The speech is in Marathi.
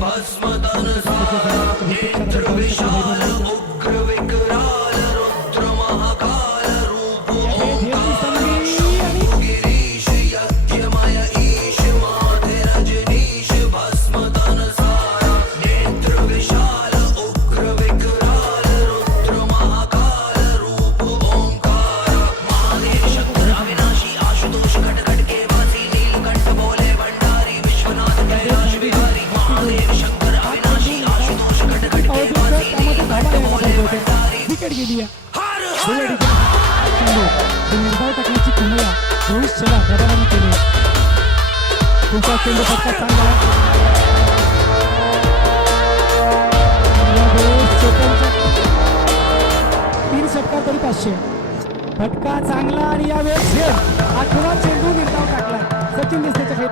भस्मदन सारा नेत्र विशाल उग्र विकराल रुद्र महाकाल रूप ओंकार शंभु गिरीश यज्ञमय ईश माथे रजनीश भस्मदन सारा नेत्र विशाल उग्र विकराल रुद्र महाकाल रूप ओंकार महादेव शंकर अविनाशी आशुतोष घट घट के वासी नीलकंठ भोले भंडारी विश्वनाथ कैलाश बिहारी महादेव शंकर अविनाशी आशुतोष घट घट के वासी नीलकंठ भोले भंडारी विकेट गेली आहे. हर निर्धाव टाकण्याची किमया रोहित शर्मा गडाने केली. तुमचा चेंडू फटका चांगला यावेळेस चेतनच्या 3 षटकार तरी 500 फटका चांगला आणि यावेळेस 8वा